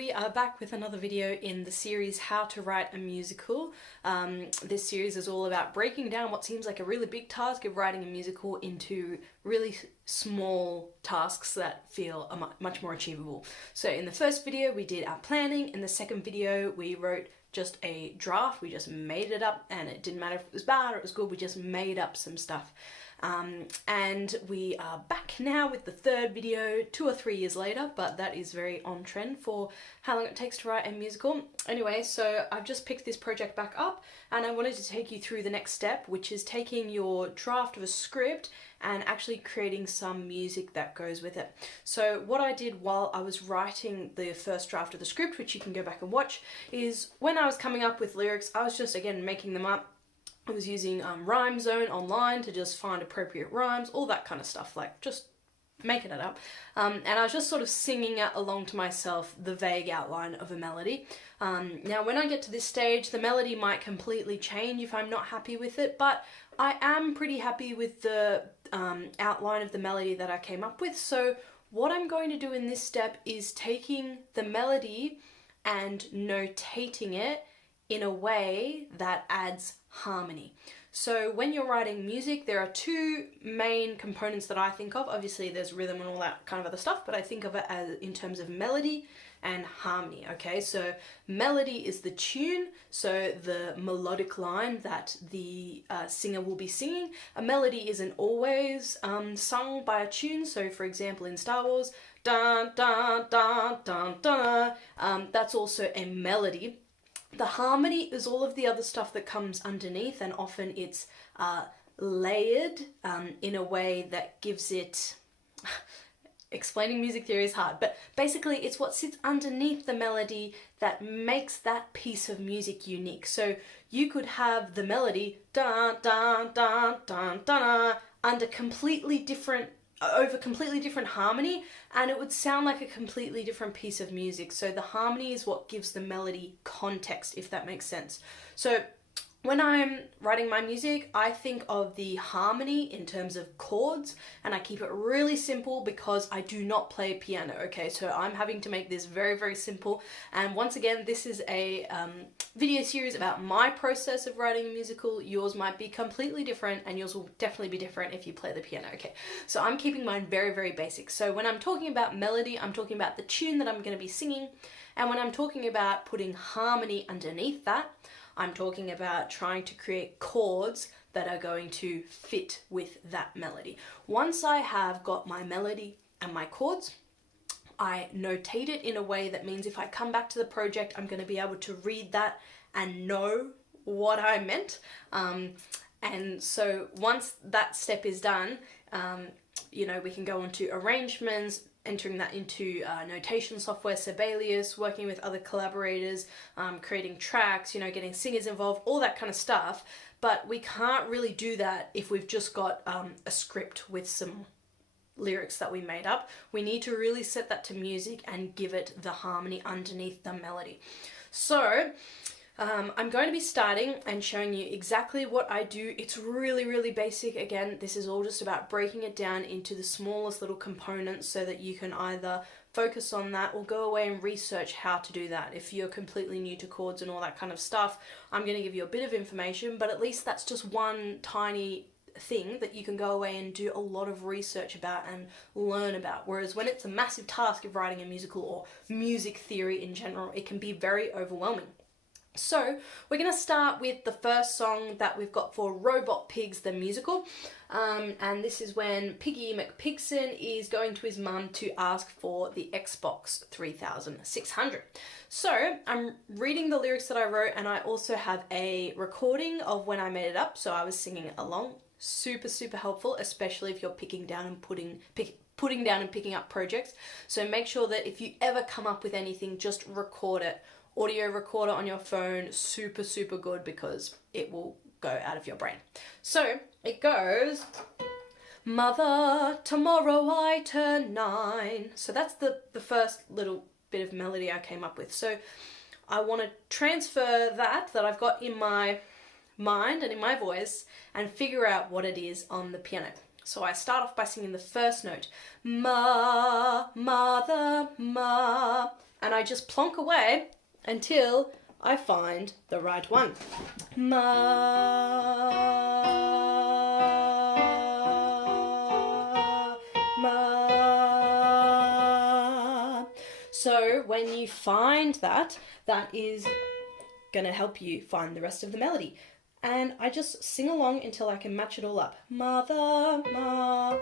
we are back with another video in the series How to Write a Musical. This series is all about breaking down what seems like a really big task of writing a musical into really small tasks that feel much more achievable. So in the first video we did our planning, in the second video we wrote just a draft, we just made it up, and it didn't matter if it was bad or it was good, we just made up some stuff. And we are back now with the third video 2 or 3 years later, but that is very on trend for how long it takes to write a musical. Anyway, so I've just picked this project back up and I wanted to take you through the next step, which is taking your draft of a script and actually creating some music that goes with it. So what I did while I was writing the first draft of the script, which you can go back and watch, is when I was coming up with lyrics, I was just, again, making them up. I was using Rhyme Zone online to just find appropriate rhymes, all that kind of stuff, like just making it up. And I was just sort of singing it along to myself the vague outline of a melody. Now when I get to this stage, the melody might completely change if I'm not happy with it, but I am pretty happy with the outline of the melody that I came up with. So what I'm going to do in this step is taking the melody and notating it in a way that adds harmony. So when you're writing music, there are two main components that I think of. Obviously there's rhythm and all that kind of other stuff, but I think of it as in terms of melody and harmony. Okay, so melody is the tune, so the melodic line that the singer will be singing. A melody isn't always sung by a tune, so for example in Star Wars, dun dun dun dun dun, that's also a melody. The harmony is all of the other stuff that comes underneath, and often it's layered in a way that gives it... Explaining music theory is hard, but basically it's what sits underneath the melody that makes that piece of music unique. So you could have the melody dun dun dun dun dun under completely different harmony, and it would sound like a completely different piece of music. So the harmony is what gives the melody context, if that makes sense. So when I'm writing my music, I think of the harmony in terms of chords, and I keep it really simple because I do not play piano, okay? So I'm having to make this very, very simple. And once again, this is a video series about my process of writing a musical. Yours might be completely different, and yours will definitely be different if you play the piano, okay? So I'm keeping mine very, very basic. So when I'm talking about melody, I'm talking about the tune that I'm going to be singing. And when I'm talking about putting harmony underneath that, I'm talking about trying to create chords that are going to fit with that melody. Once I have got my melody and my chords, I notate it in a way that means if I come back to the project, I'm going to be able to read that and know what I meant. And so once that step is done, you know, we can go on to arrangements, entering that into notation software, Sibelius, working with other collaborators, creating tracks, you know, getting singers involved, all that kind of stuff. But we can't really do that if we've just got a script with some lyrics that we made up. We need to really set that to music and give it the harmony underneath the melody. So I'm going to be starting and showing you exactly what I do. It's really, really basic. Again, this is all just about breaking it down into the smallest little components so that you can either focus on that or go away and research how to do that. If you're completely new to chords and all that kind of stuff, I'm going to give you a bit of information, but at least that's just one tiny thing that you can go away and do a lot of research about and learn about. Whereas when it's a massive task of writing a musical or music theory in general, it can be very overwhelming. So we're going to start with the first song that we've got for Robot Pigs the musical, and this is when Piggy McPigson is going to his mum to ask for the Xbox 3600. So I'm reading the lyrics that I wrote, and I also have a recording of when I made it up, so I was singing it along. Super, super helpful, especially if you're picking down and putting down and picking up projects. So make sure that if you ever come up with anything, just record it. Audio recorder on your phone, super, super good because it will go out of your brain. So it goes, Mother, tomorrow I turn 9. So that's the first little bit of melody I came up with. So I want to transfer that I've got in my mind and in my voice and figure out what it is on the piano. So I start off by singing the first note, Ma, mother, ma. and I just plonk away until I find the right one. Ma, ma. So when you find that, that is going to help you find the rest of the melody. And I just sing along until I can match it all up. Mother, mother,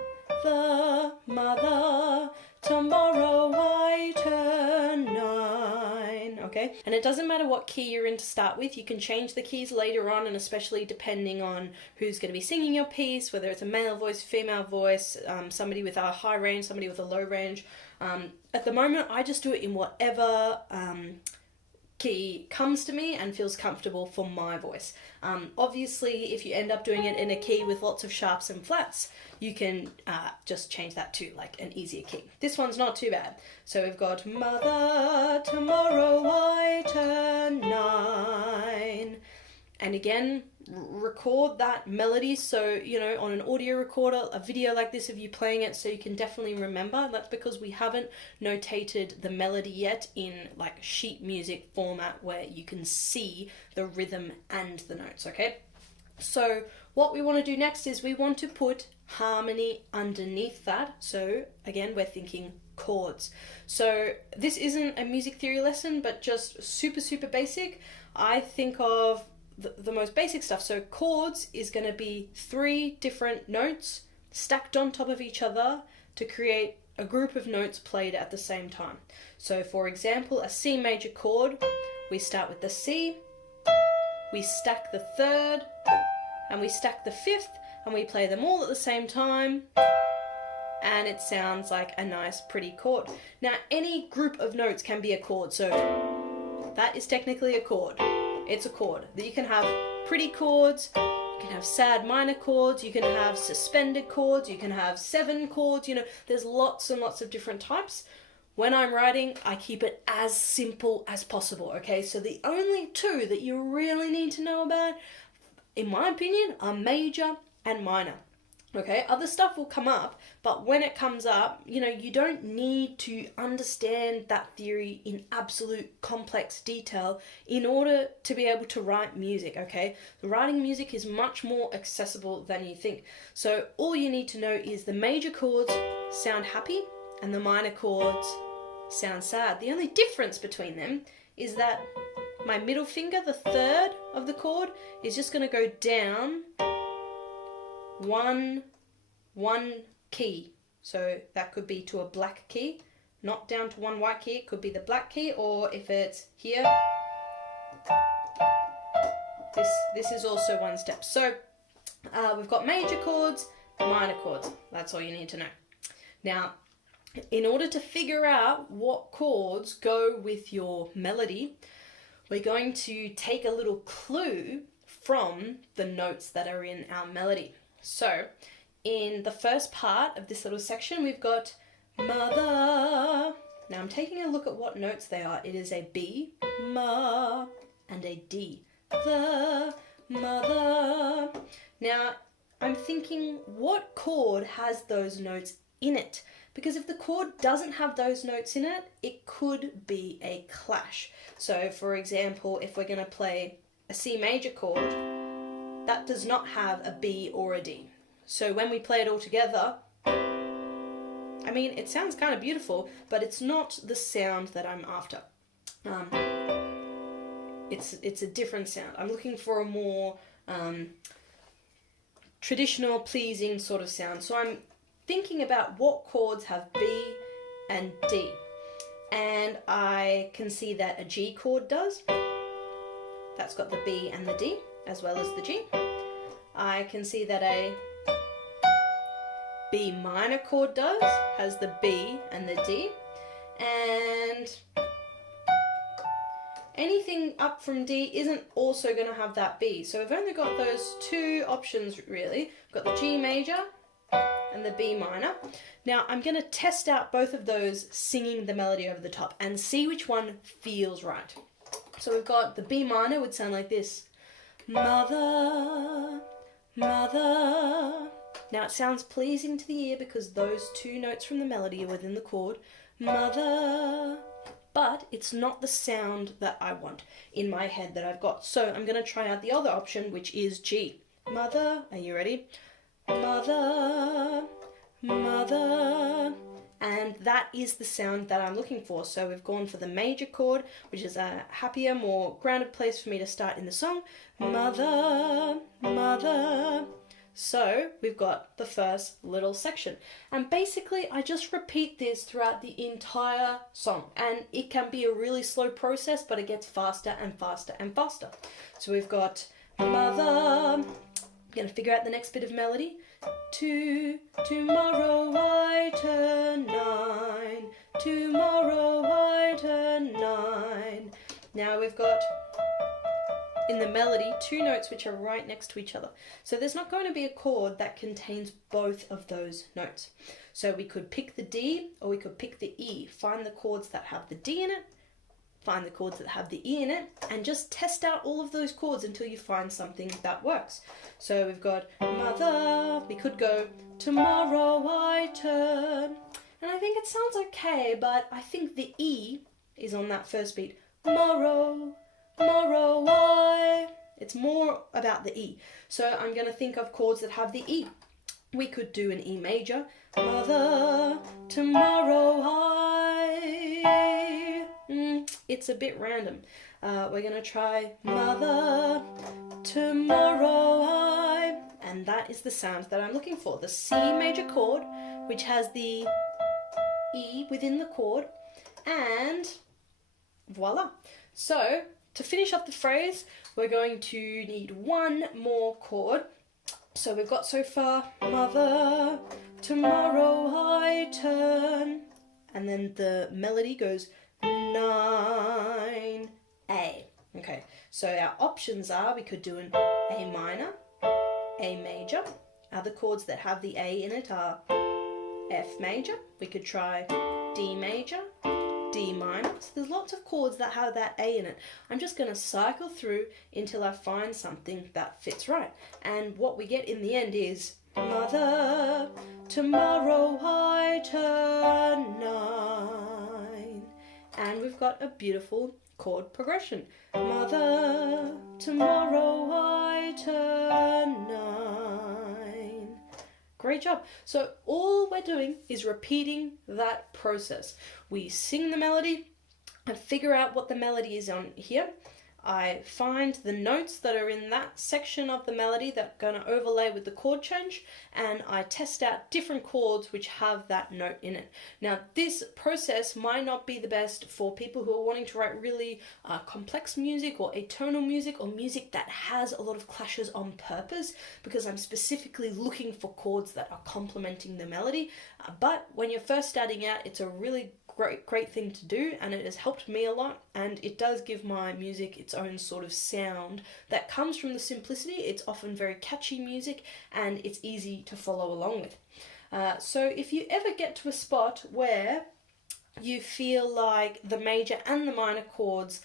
mother, tomorrow I turn 9. Okay? And it doesn't matter what key you're in to start with. You can change the keys later on, and especially depending on who's going to be singing your piece, whether it's a male voice, female voice, somebody with a high range, somebody with a low range. At the moment, I just do it in whatever key comes to me and feels comfortable for my voice. Obviously, if you end up doing it in a key with lots of sharps and flats, you can just change that to like an easier key. This one's not too bad. So we've got mother, tomorrow I turn 9. And again, record that melody, so you know, on an audio recorder, a video like this of you playing it, so you can definitely remember. That's because we haven't notated the melody yet in like sheet music format where you can see the rhythm and the notes. Okay, so what we want to do next is we want to put harmony underneath that. So again, we're thinking chords. So this isn't a music theory lesson, but just super basic. I think of the most basic stuff. So chords is going to be 3 different notes stacked on top of each other to create a group of notes played at the same time. So for example, a C major chord, we start with the C, we stack the 3rd, and we stack the 5th, and we play them all at the same time, and it sounds like a nice pretty chord. Now any group of notes can be a chord, so that is technically a chord. It's a chord. You can have pretty chords, you can have sad minor chords, you can have suspended chords, you can have 7 chords, you know, there's lots and lots of different types. When I'm writing, I keep it as simple as possible, okay? So the only 2 that you really need to know about, in my opinion, are major and minor. Okay, other stuff will come up, but when it comes up, you know, you don't need to understand that theory in absolute complex detail in order to be able to write music, okay? The writing music is much more accessible than you think. So all you need to know is the major chords sound happy and the minor chords sound sad. The only difference between them is that my middle finger, the 3rd of the chord, is just going to go down one key. So that could be to a black key, not down to one white key. It could be the black key, or if it's here, this is also one step. So we've got major chords, minor chords. That's all you need to know. Now, in order to figure out what chords go with your melody, we're going to take a little clue from the notes that are in our melody. So, in the first part of this little section, we've got mother. Now I'm taking a look at what notes they are. It is a B, ma, and a D. The mother. Now, I'm thinking, what chord has those notes in it? Because if the chord doesn't have those notes in it, it could be a clash. So, for example, if we're going to play a C major chord, that does not have a B or a D. So when we play it all together, I mean, it sounds kind of beautiful, but it's not the sound that I'm after. It's a different sound. I'm looking for a more traditional, pleasing sort of sound. So I'm thinking about what chords have B and D. And I can see that a G chord does. That's got the B and the D, as well as the G. I can see that a B minor chord does, has the B and the D, and anything up from D isn't also going to have that B. So we've only got those 2 options really. We've got the G major and the B minor. Now I'm going to test out both of those singing the melody over the top and see which one feels right. So we've got the B minor would sound like this. Mother, mother. Now it sounds pleasing to the ear because those 2 notes from the melody are within the chord. Mother, but it's not the sound that I want in my head that I've got. So I'm going to try out the other option, which is G. Mother, are you ready? Mother, mother, and that is the sound that I'm looking for. So we've gone for the major chord, which is a happier, more grounded place for me to start in the song. Mother, mother. So we've got the first little section, and basically I just repeat this throughout the entire song, and it can be a really slow process, but it gets faster and faster and faster. So we've got mother. I'm gonna figure out the next bit of melody. Tomorrow I turn 9. Tomorrow I turn 9. Now we've got in the melody 2 notes which are right next to each other. So there's not going to be a chord that contains both of those notes. So we could pick the D or we could pick the E. Find the chords that have the D in it, find the chords that have the E in it, and just test out all of those chords until you find something that works. So we've got mother, we could go tomorrow I turn, and I think it sounds okay, but I think the E is on that first beat. Tomorrow, tomorrow I. It's more about the E. So I'm going to think of chords that have the E. We could do an E major. Mother, tomorrow I. It's a bit random. We're going to try mother, tomorrow I. And that is the sound that I'm looking for. The C major chord, which has the E within the chord. And voila. So to finish up the phrase, we're going to need one more chord. So we've got so far, mother, tomorrow I turn, and then the melody goes 9, A. Okay, so our options are, we could do an A minor, A major. Other chords that have the A in it are F major. We could try D major, D minor. So there's lots of chords that have that A in it. I'm just going to cycle through until I find something that fits right. And what we get in the end is mother, tomorrow I turn 9. And we've got a beautiful chord progression. Mother, tomorrow I turn 9. Great job. So all we're doing is repeating that process. We sing the melody and figure out what the melody is on here. I find the notes that are in that section of the melody that are going to overlay with the chord change, and I test out different chords which have that note in it. Now this process might not be the best for people who are wanting to write really complex music or atonal music or music that has a lot of clashes on purpose, because I'm specifically looking for chords that are complementing the melody. But when you're first starting out, it's a really great thing to do, and it has helped me a lot, and it does give my music its own sort of sound that comes from the simplicity. It's often very catchy music and it's easy to follow along with. So if you ever get to a spot where you feel like the major and the minor chords,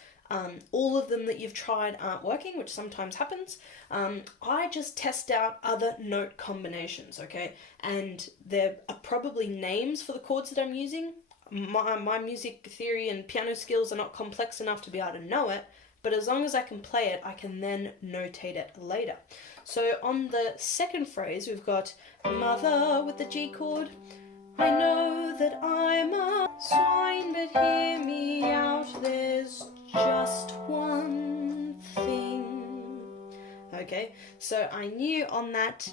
all of them that you've tried aren't working, which sometimes happens, I just test out other note combinations, okay? And there are probably names for the chords that I'm using. My music theory and piano skills are not complex enough to be able to know it, but as long as I can play it, I can then notate it later. So on the second phrase, we've got mother with the G chord. I know that I'm a swine, but hear me out, there's just one thing. Okay, so I knew on that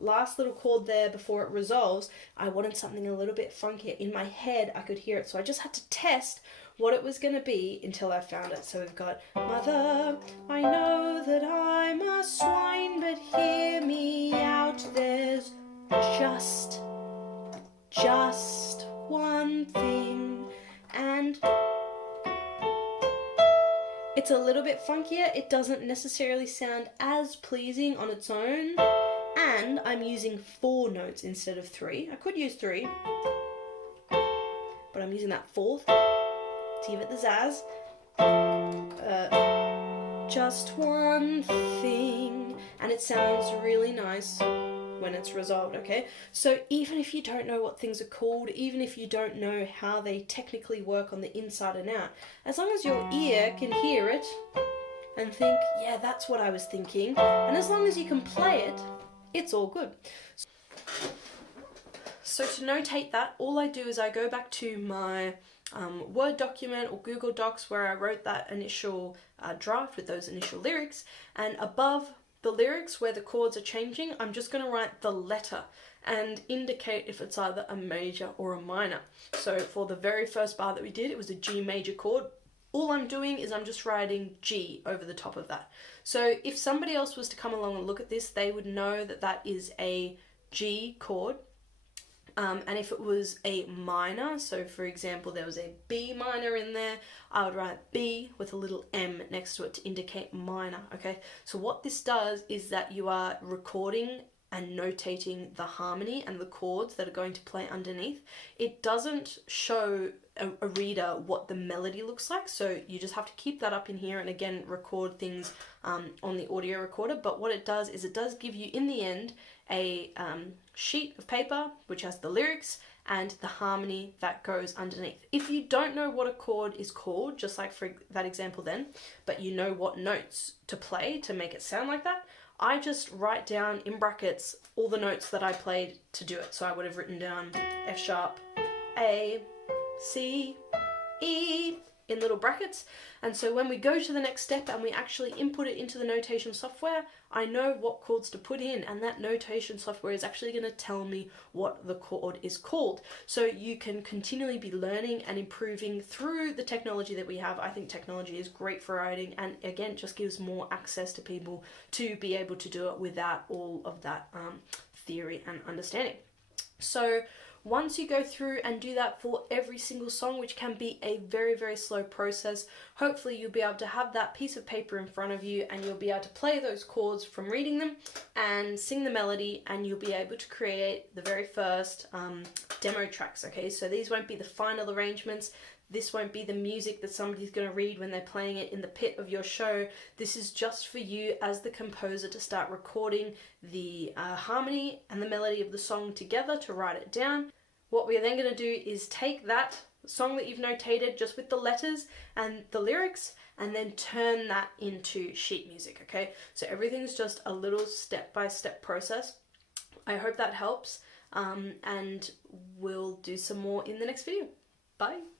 last little chord there before it resolves, I wanted something a little bit funkier. In my head, I could hear it, so I just had to test what it was going to be until I found it. So we've got mother, I know that I'm a swine, but hear me out, there's just one thing. And it's a little bit funkier. It doesn't necessarily sound as pleasing on its own, and I'm using 4 notes instead of 3. I could use 3, but I'm using that 4th to give it the zazz. Just one thing, and it sounds really nice. when it's resolved, okay? So even if you don't know what things are called, even if you don't know how they technically work on the inside and out, as long as your ear can hear it and think, yeah, that's what I was thinking, and as long as you can play it, it's all good. So to notate that, all I do is I go back to my Word document or Google Docs where I wrote that initial draft with those initial lyrics, and above the lyrics where the chords are changing, I'm just going to write the letter and indicate if it's either a major or a minor. So for the very first bar that we did, it was a G major chord. All I'm doing is I'm just writing G over the top of that. So if somebody else was to come along and look at this, they would know that that is a G chord. And if it was a minor, so for example there was a B minor in there, I would write B with a little M next to it to indicate minor, okay? So what this does is that you are recording and notating the harmony and the chords that are going to play underneath. It doesn't show a reader what the melody looks like, so you just have to keep that up in here and again record things on the audio recorder. But what it does is it does give you in the end a sheet of paper which has the lyrics and the harmony that goes underneath. If you don't know what a chord is called, just like for that example then, but you know what notes to play to make it sound like that, I just write down in brackets all the notes that I played to do it. So I would have written down F sharp, A, C, E in little brackets. And so when we go to the next step and we actually input it into the notation software, I know what chords to put in, and that notation software is actually going to tell me what the chord is called. So you can continually be learning and improving through the technology that we have. I think technology is great for writing, and again, just gives more access to people to be able to do it without all of that theory and understanding. So once you go through and do that for every single song, which can be a very, very slow process, hopefully you'll be able to have that piece of paper in front of you and you'll be able to play those chords from reading them and sing the melody, and you'll be able to create the very first demo tracks, okay? So these won't be the final arrangements. This won't be the music that somebody's going to read when they're playing it in the pit of your show. This is just for you as the composer to start recording the harmony and the melody of the song together to write it down. What we are then going to do is take that song that you've notated just with the letters and the lyrics and then turn that into sheet music, okay? So everything's just a little step-by-step process. I hope that helps, and we'll do some more in the next video. Bye!